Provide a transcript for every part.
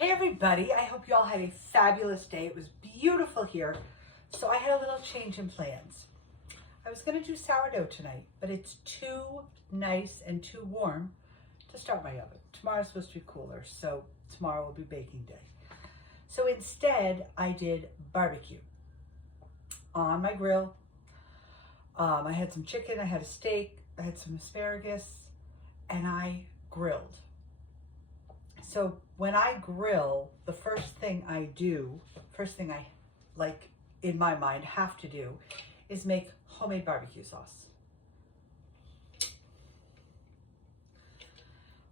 Hey everybody, I hope you all had a fabulous day. It was beautiful here, so I had a little change in plans. I was going to do sourdough tonight, but it's too nice and too warm to start my oven. Tomorrow's supposed to be cooler, so tomorrow will be baking day. So instead, I did barbecue on my grill. I had some chicken, I had a steak, I had some asparagus, and I grilled. So when I grill, the first thing I like in my mind have to do is make homemade barbecue sauce.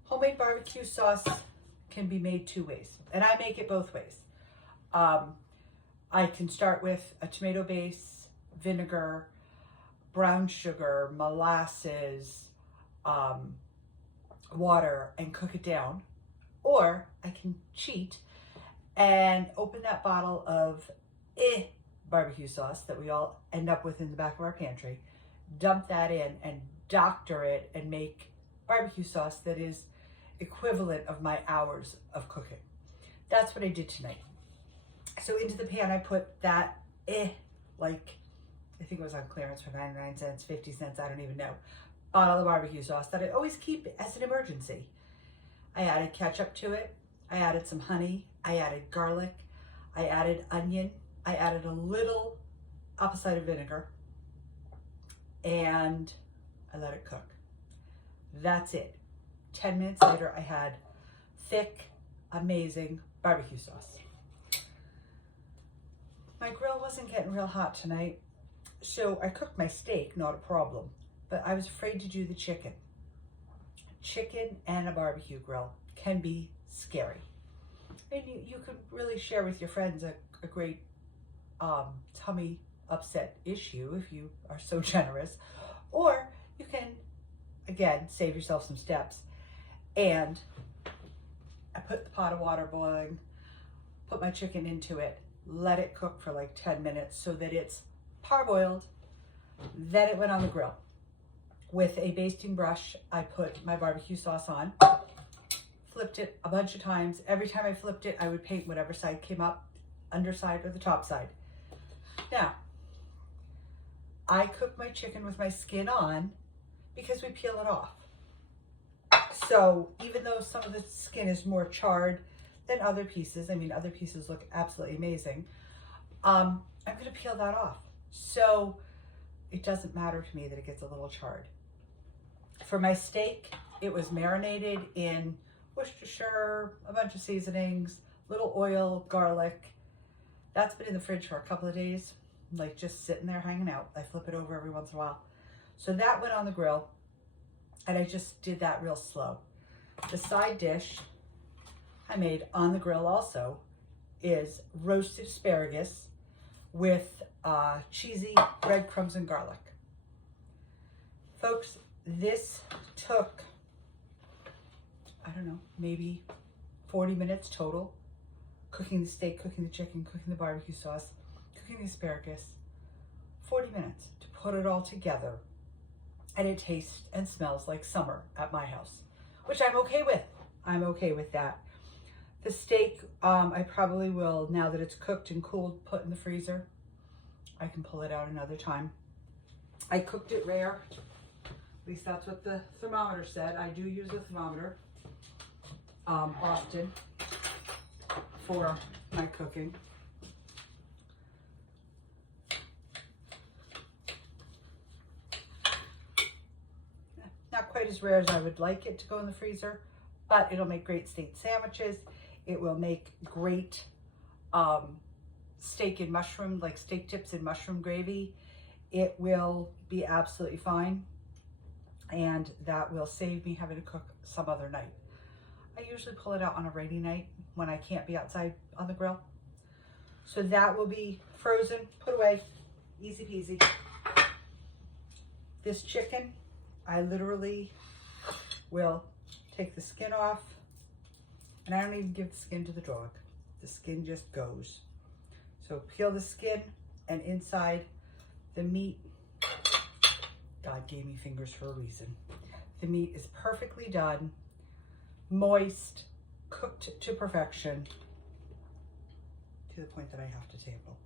Homemade barbecue sauce can be made two ways, and I make it both ways. I can start with a tomato base, vinegar, brown sugar, molasses, water, and cook it down. Or I can cheat and open that bottle of barbecue sauce that we all end up with in the back of our pantry, dump that in and doctor it and make barbecue sauce that is equivalent of my hours of cooking. That's what I did tonight. So into the pan I put that like I think it was on clearance for 99 cents, 50 cents, I don't even know, bottle of barbecue sauce that I always keep as an emergency. I added ketchup to it. I added some honey. I added garlic. I added onion. I added a little apple cider vinegar. And I let it cook. That's it. 10 minutes later, I had thick, amazing barbecue sauce. My grill wasn't getting real hot tonight, so I cooked my steak, not a problem. But I was afraid to do the chicken. Chicken and a barbecue grill can be scary. And you could really share with your friends a great tummy upset issue if you are so generous. Or you can, again, save yourself some steps. And I put the pot of water boiling, put my chicken into it, let it cook for like 10 minutes so that it's parboiled. Then it went on the grill. With a basting brush, I put my barbecue sauce on, flipped it a bunch of times. Every time I flipped it, I would paint whatever side came up, underside or the top side. Now, I cook my chicken with my skin on because we peel it off. So even though some of the skin is more charred than other pieces, I mean, other pieces look absolutely amazing, I'm gonna peel that off. So it doesn't matter to me that it gets a little charred. For my steak, it was marinated in Worcestershire, a bunch of seasonings, little oil, garlic. That's been in the fridge for a couple of days, like just sitting there hanging out. I flip it over every once in a while. So that went on the grill, and I just did that real slow. The side dish I made on the grill also is roasted asparagus with cheesy breadcrumbs and garlic. Folks, this took, I don't know, maybe 40 minutes total. Cooking the steak, cooking the chicken, cooking the barbecue sauce, cooking the asparagus. 40 minutes to put it all together. And it tastes and smells like summer at my house, which I'm okay with. I'm okay with that. The steak, I probably will, now that it's cooked and cooled, put in the freezer. I can pull it out another time. I cooked it rare. At least that's what the thermometer said. I do use a thermometer often for my cooking. Not quite as rare as I would like it to go in the freezer, but it'll make great steak sandwiches. It will make great steak and mushroom, like steak tips and mushroom gravy. It will be absolutely fine, and that will save me having to cook some other night. I usually pull it out on a rainy night when I can't be outside on the grill. So that will be frozen, put away, easy peasy. This chicken, I literally will take the skin off, and I don't even give the skin to the dog. The skin just goes. So peel the skin, and inside the meat, God gave me fingers for a reason. The meat is perfectly done, moist, cooked to perfection to the point that I have to table.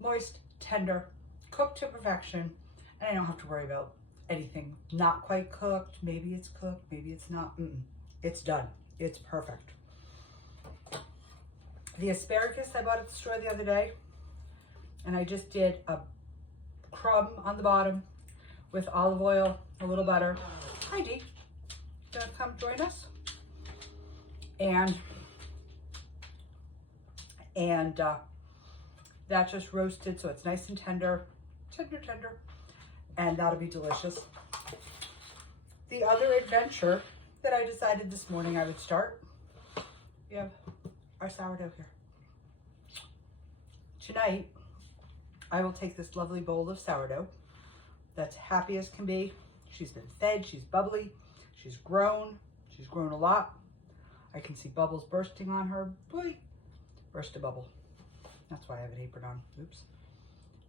Moist, tender, cooked to perfection, and I don't have to worry about anything not quite cooked. Maybe it's cooked, maybe it's not. It's done. It's perfect. The asparagus I bought at the store the other day, and I just did a crumb on the bottom with olive oil, a little butter. Hi, Dee. Gonna come join us? And that just roasted, so it's nice and tender, and that'll be delicious. The other adventure that I decided this morning I would start, we have our sourdough here. Tonight, I will take this lovely bowl of sourdough that's happy as can be. She's been fed, she's bubbly, she's grown a lot. I can see bubbles bursting on her. Boy, burst a bubble. That's why I have an apron on. Oops.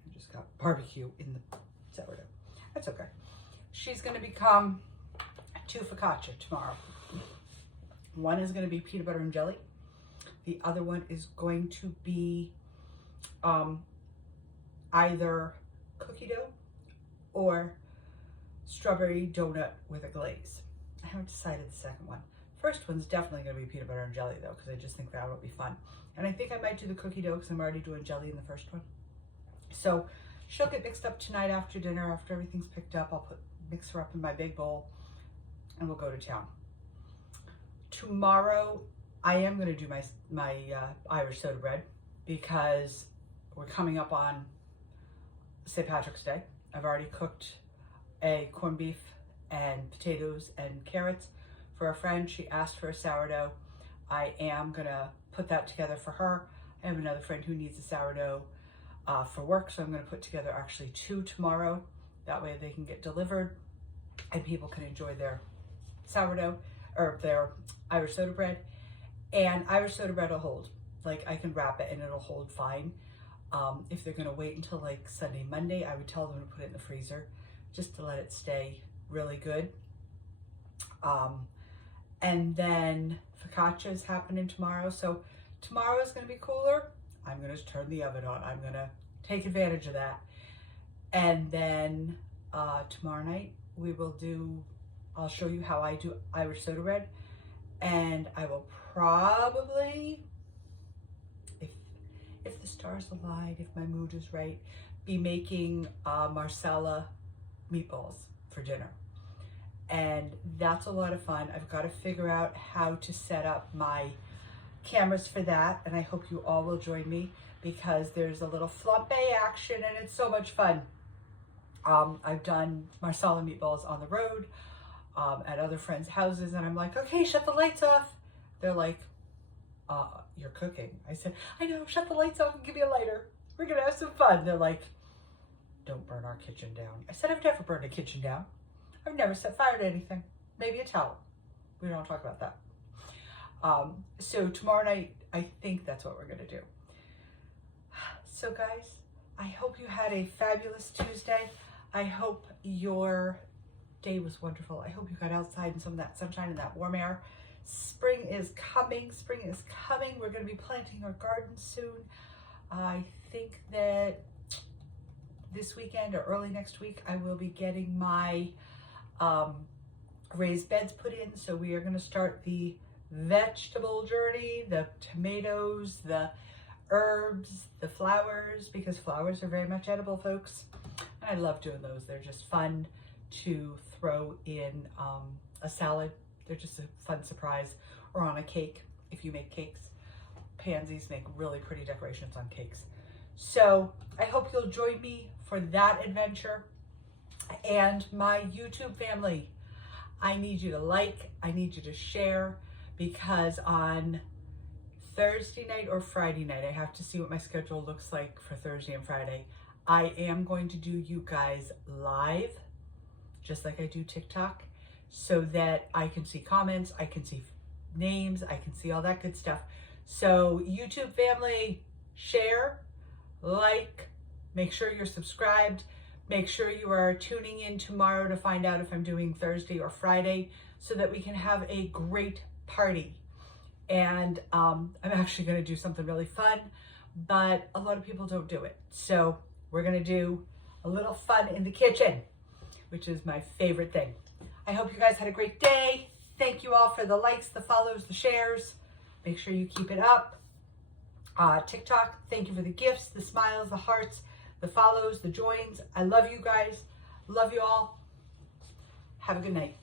I just got barbecue in the sourdough. That's okay. She's going to become 2 focaccia tomorrow. One is going to be peanut butter and jelly. The other one is going to be either cookie dough or strawberry donut with a glaze. I haven't decided the second one. First one's definitely going to be peanut butter and jelly though, because I just think that would be fun. And I think I might do the cookie dough because I'm already doing jelly in the first one. So she'll get mixed up tonight after dinner. After everything's picked up, I'll mix her up in my big bowl and we'll go to town. Tomorrow, I am going to do my Irish soda bread because we're coming up on St. Patrick's Day. I've already cooked a corned beef and potatoes and carrots for a friend. She asked for a sourdough. I am gonna put that together for her. I have another friend who needs a sourdough for work, so I'm gonna put together actually 2 tomorrow. That way they can get delivered and people can enjoy their sourdough or their Irish soda bread. And Irish soda bread will hold. Like, I can wrap it and it'll hold fine. If they're gonna wait until like Sunday, Monday, I would tell them to put it in the freezer just to let it stay really good. And then focaccia is happening tomorrow. So tomorrow is gonna be cooler. I'm gonna turn the oven on. I'm gonna take advantage of that. And then tomorrow night I'll show you how I do Irish soda bread. And I will probably, if the stars align, if my mood is right, be making marsala meatballs for dinner. And that's a lot of fun. I've got to figure out how to set up my cameras for that, and I hope you all will join me because there's a little flambe action and it's so much fun. I've done marsala meatballs on the road at other friends' houses, and I'm like, okay, shut the lights off. They're like, you're cooking. I said, I know, shut the lights off and give me a lighter. We're gonna have some fun. They're like, don't burn our kitchen down. I said, I've never burned a kitchen down. I've never set fire to anything. Maybe a towel. We don't talk about that. So tomorrow night, I think that's what we're gonna do. So guys, I hope you had a fabulous Tuesday. I hope your day was wonderful. I hope you got outside in some of that sunshine and that warm air. Spring is coming. Spring is coming. We're going to be planting our garden soon. I think that this weekend or early next week, I will be getting my raised beds put in. So we are going to start the vegetable journey, the tomatoes, the herbs, the flowers, because flowers are very much edible, folks. And I love doing those. They're just fun to throw in a salad. They're just a fun surprise, or on a cake if you make cakes. Pansies make really pretty decorations on cakes. So I hope you'll join me for that adventure. And my YouTube family, I need you to like, I need you to share, because on Thursday night or Friday night, I have to see what my schedule looks like for Thursday and Friday, I am going to do you guys live, just like I do TikTok, so that I can see comments, I can see names, I can see all that good stuff. So YouTube family, share, like, make sure you're subscribed, Make sure you are tuning in tomorrow to find out if I'm doing Thursday or Friday so that we can have a great party. And I'm actually going to do something really fun, but a lot of people don't do it. So we're going to do a little fun in the kitchen, which is my favorite thing. I hope you guys had a great day. Thank you all for the likes, the follows, the shares. Make sure you keep it up. TikTok, thank you for the gifts, the smiles, the hearts, the follows, the joins. I love you guys. Love you all. Have a good night.